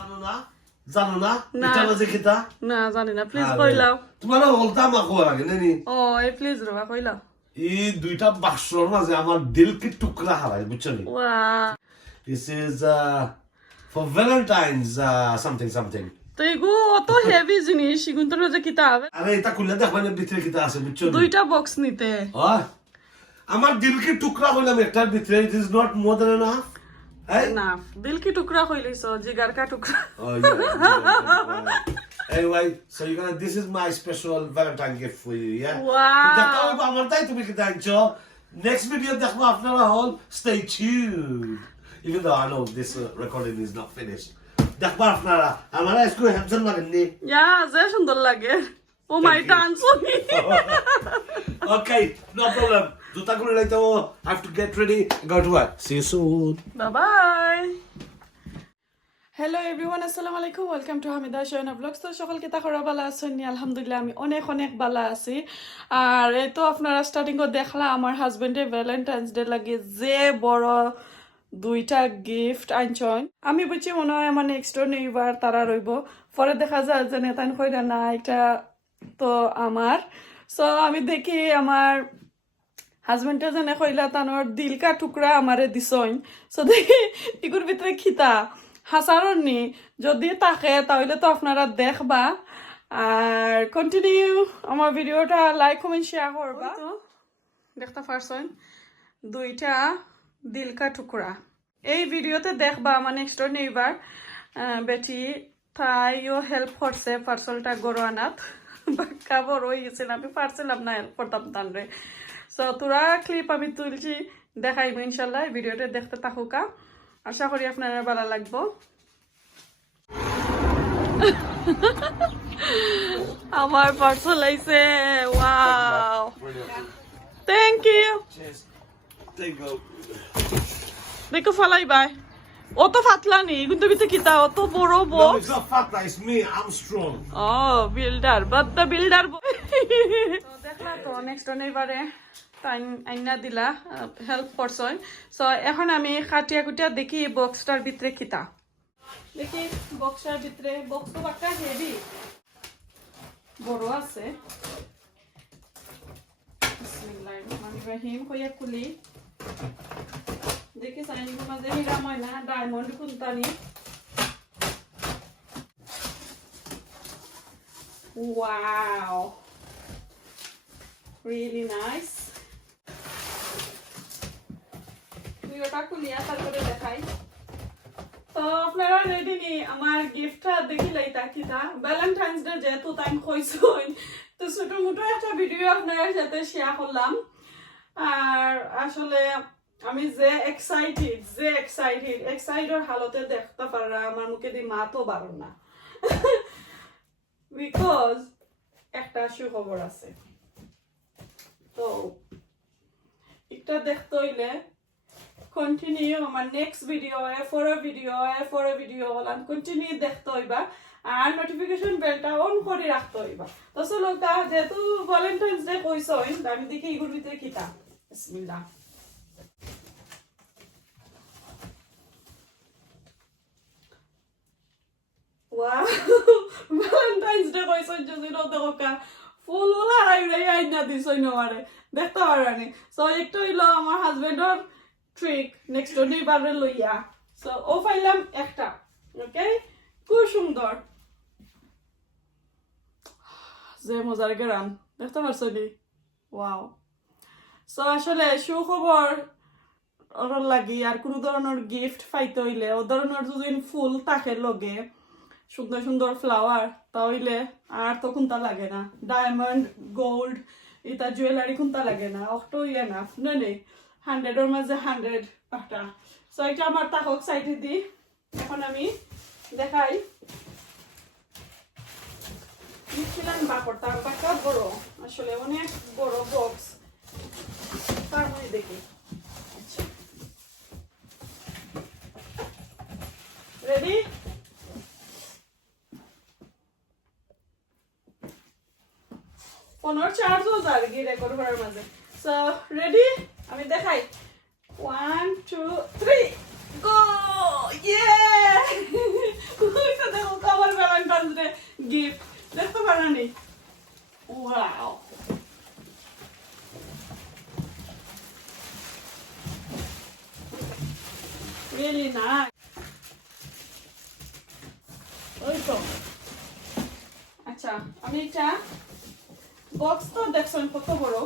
জানো না এটা বাজে কিতা না জানি না প্লিজ কইলাও তোমার বলতা আমাকে লাগে নানি ও এই প্লিজ রবা কইলাও এই দুইটা বাক্সর মাঝে আমার দিল কি টুকরা হারাই বুঝছো নি ওয়া this is for Valentines something তো এগো অত হেভি জিনিস এগুন তো যে কিতাব আরে এটা খুলে দেখো না ভিতরে কিতা আছে বুঝছো নি দুইটা বক্স নিতে আমার দিল কি টুকরা হইলাম একটার ভিতরে it is not more than enough না দিল কি টুকরা কইলিস জিগার কা টুকরা oh yeah anyway so this is my special Valentine gift for you yeah wow দেখো আমার তাই তুমি কি জানছো next video দেখো আপনারা হল stay tuned even though I know this recording is not finished দেখো আপনারা আমার আজকে হ্যান্ডসাম লাগেনি ইয়া যে সুন্দর লাগে ও মাই টানসনি okay no problem জুতা গুলো লাইতে I have to get ready go to work see you soon bye bye hello everyone আসসালামু আলাইকুম welcome to Hamida Shoyna blogs তো সকলকে তাকরা ভালো আছেন আলহামদুলিল্লাহ আমি অনেক অনেক ভালো আছি আর এই তো আপনারা স্টার্টিং এ দেখলা আমার হাজবেন্ডের ভ্যালেন্টাইন্স ডে লাগে যে বড় দুইটা গিফট আনছন আমি বুঝছি মনে হয় আমার নেক্সট ডোর নেইবার তারা রইব পরে দেখা যায় যে নেতান কইরা না এটা তো আমার সো আমি দেখি আমার হাজবেন্ডে যেনে কইলা তানোর দিল কা টুকরা আমারে দিছইন সো দেখি ইগুর ভিতরে খিতা হাসারর নি যদি থাকে তাহলে তো আপনারা দেখবা আর কন্টিনিউ আমার ভিডিওটা লাইক কমেন্ট শেয়ার করবা তো দেখতে পারছেন দুইটা দিল কা টুকরা এই ভিডিওতে দেখবা আমার নেক্সট ডোর নেইবার বেটি তাইও হেল্প করছে পার্সেলটা গরো আনাত বাক্কা বড় হয়ে গেছিল আমি পারছিলাম না হেল্প করতাম তানরে সো তোরা ক্লিপ আমি তুলছি দেখাইব ইনশাল্লাহ ভিডিওটা দেখতে থাকুকা আশা করি আপনারা ভালো লাগবো আমার পার্সেল আইছে ওয়াও থ্যাংক ইউ দেখো ফালাই বাই অত ফাতলা নি কিন্তু বিতে কিতা অত বড় box no it's not fat it's me I'm strong builder but the builder তো দেখলা তো নেক্সট নেইবারে টাইম আইনা দিলা হেল্প করছই সো এখন আমি খাটিয়া কুটিয়া দেখি বক্সটার ভিতরে কিতা দেখি বক্সটার ভিতরে বক্স তো বাক্কা হেভি বড় আছে বিসমিল্লাহির রহমানির রহিম কইয়া খুলি দেখি সাইনি কো মাঝে হিরা ময়না ডায়মন্ড কুনতানি wow really nice ভিডিওটা খুলিয়া তারপরে দেখাই তো আপনারা রেডি নি আমার গিফটটা দেখি লাইতা কিতা ভ্যালেন্টাইন্স ডে যেহেতু টাইম কইছই তো ছোট মোটো একটা ভিডিও আপনাদের সাথে শেয়ার করলাম আর আসলে আমি যে এক্সাইটেড হালতে দেখতে পারা আমার মুখে দি মা তো বারো না বিকজ একটা সুখবর আছে তো এটা দেখতে হইলে কন্টিনিউ আমার next video for video continue দেখতে হইবা আর নোটিফিকেশন বেলটা অন করে রাখতে হইবা তো চলো যেহেতু ভ্যালেন্টাইন্স ডে কইছই আমি দেখি এগুলোর ভিতরে কিতা বিসমিল্লাহ wow ভ্যালেন্টাইন্স ডে কইছই যদি নদকা ফুল ওলা আইনা দিছই নমারে দেখতে পারানি সো একটা হইলো আমার হাজবেন্ডর ট্রিক নেক্সট ডে নিবারে লইয়া সো ও ফাইলাম একটা ওকে খুব সুন্দর যে মজার গ্রাম দেখতে পারছনি ওয়াও সো আসলে সুখবর ওর লাগি আর কোনো ধরনের গিফট পাইতে হইলে ও ধরনের যদি ফুল থাকে লগে সুন্দর সুন্দর ফ্লাওয়ার তাহলে আর তো কোনটা লাগে না ডায়মন্ড গোল্ড এটা জুয়েলারি কোনটা লাগে না অটো এনাফ নেই 100 এর মাঝে 100 পাটা সো এটা আমার তাকক সাইডে দি এখন আমি দেখাই নিছিলাম বাপড়টা বাক্কা বড় আসলে অনেক বড় বক্স তার মধ্যে দেখি রেডি ফোনের চার্জও যায় কি রেকর্ড করার মাঝে সো রেডি আমি দেখাই 1 2 3 গো ইয়ে ওই তো আচ্ছা আমি এটা বক্স তো দেখছেন কত বড়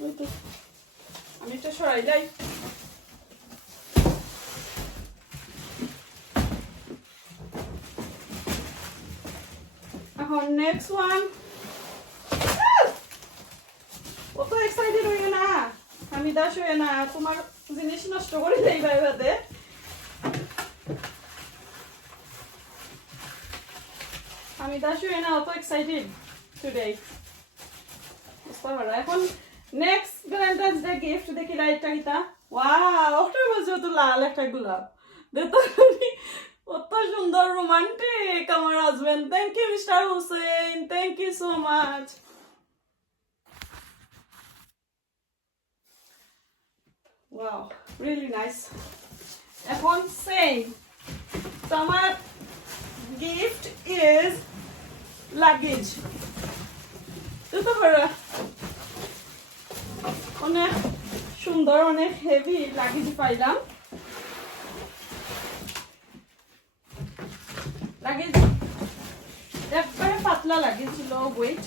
ওই তো আমি এটা সরাই যাই এখন নেক্সট ওয়ান কত এক্সাইটেড হইও না আমি দাস হইও না তোমার জিনিস নষ্ট করে দেই ভাইবাতে আমি দাস হইও না অত এক্সাইটেড টুডে এখন নেক্সট ভ্যালেন্টাইন্স ডে গিফট দেখি লাইটটা কিটা ওয়াও ওটার মধ্যে তো লাল একটা গোলাপ দেখো কত সুন্দর রোমান্টিক আমার husband thank you mister Hussain thank you so much wow really nice এখন সেম তো আমার গিফট ইজ লাগেজ তো বড় অনেক সুন্দর অনেক হেভি লাগেজ পাইলাম লাগেজ একবারে পাতলা লাগেছিল ওয়েট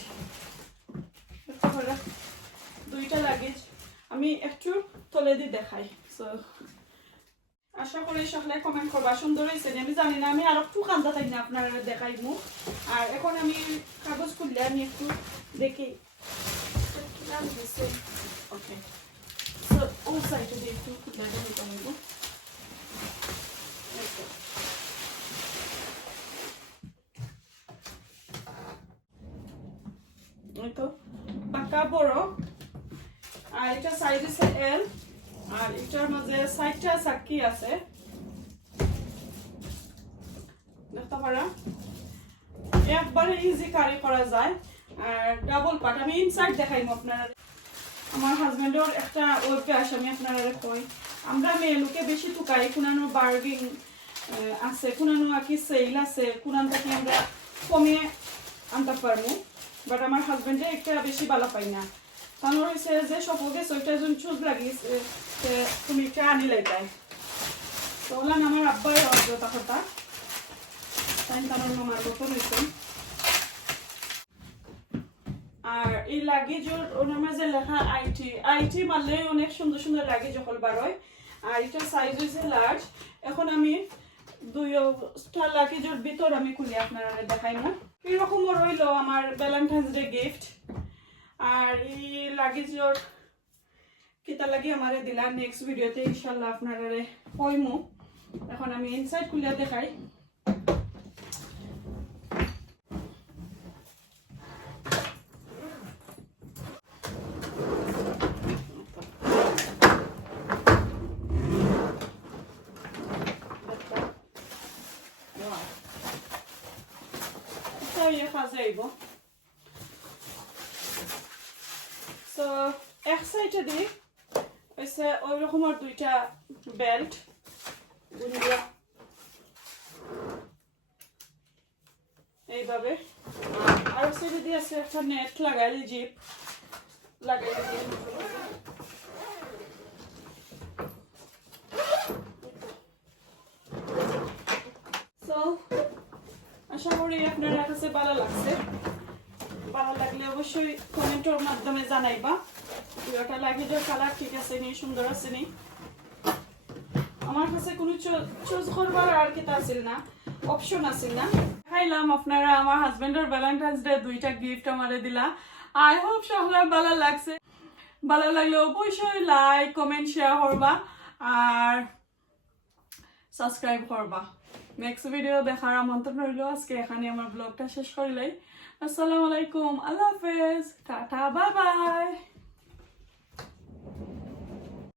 দুইটা লাগেজ আমি একটু তলে দিয়ে দেখাই সো আশা করি সকলে কমেন্ট করবা সুন্দর হয়েছে আমি জানি না আমি আর একটু কান্দা থাকি না আপনারা দেখাই মুখ আর এখন আমি কাগজ খুললে আমি একটু দেখি ওকে সো ও সাইডে দিয়ে একটু খুলে দিতে হবে তো পাকা বড় আর এটা সাইজ আছে এল আর এটার মধ্যে সাইডটা চাকি আছে দেখতে পারা একবারে ইজি ক্যারি করা যায় আর ডাবল পার্ট আমি ইনসাইড দেখাইম আপনারা আমার হাজবেন্ডের একটা অভ্যাস আমি আপনারা কই আমরা মেয়ে লোকে বেশি টুকাই কোনানো বার্গিং আছে কোনানো আকি সেল আছে কোনান থেকে আমরা কমিয়ে আনতে পারবো বাট আমার হাজবেন্ডে একটা বেশি ভালো পাই না তাহলে হয়েছে যে সকলকে সোয়েটার জন্য চুজ লাগিয়েছে তুমি একটা আনি লাইতাই তো বললাম আমার আব্বাই অজ্ঞতা কথা তাই তার আমার মতো হয়েছে আর এই লাগেজ ওর নামে যে লেখা আইটি আইটি মারলে অনেক সুন্দর সুন্দর লাগেজ যখন বারোয় আর এটা সাইজ হয়েছে লার্জ এখন আমি দুইটা লাগেজের ভিতর আমি খুলি আপনারা দেখাই না এরকম রইল আমার ভ্যালেন্টাইন্স ডে গিফট আর এই লাগেজের কিতা লাগি আমারে দিলা নেক্সট ভিডিওতে ইনশাআল্লাহ আপনারা কইমু এখন আমি ইনসাইড খুলে দেখাই So, এক সাইডে দিই হইছে ওই রকমের দুইটা বেল্ট এইভাবে আর সাইডে দিয়ে আছে একটা নেট লাগাইলে জিপ লাগাইলে দিয়ে সো আশা করি আপনার কাছে ভালো লাগছে ভালো লাগলে অবশ্যই কমেন্টের মাধ্যমে জানাইবা পুরোটা লাগেজের কালার ঠিক আছে নি সুন্দর আছে নি আমার কাছে কোনো চুজ করবার আর কিতা আছিল না অপশন আছিল না খাইলাম আপনারা আমার হাজবেন্ডের ভ্যালেন্টাইন্স ডে দুইটা গিফট আমারে দিলা আই হোপ সকলের ভালো লাগছে ভালো লাগলে অবশ্যই লাইক কমেন্ট শেয়ার করবা আর সাবস্ক্রাইব করবা নেক্সট ভিডিও দেখার আমন্ত্রণ রইল আজকে এখানে আমার ব্লগটা শেষ করিলাই আসসালামু আলাইকুম আল্লাহ হাফেজ টাটা বাই বাই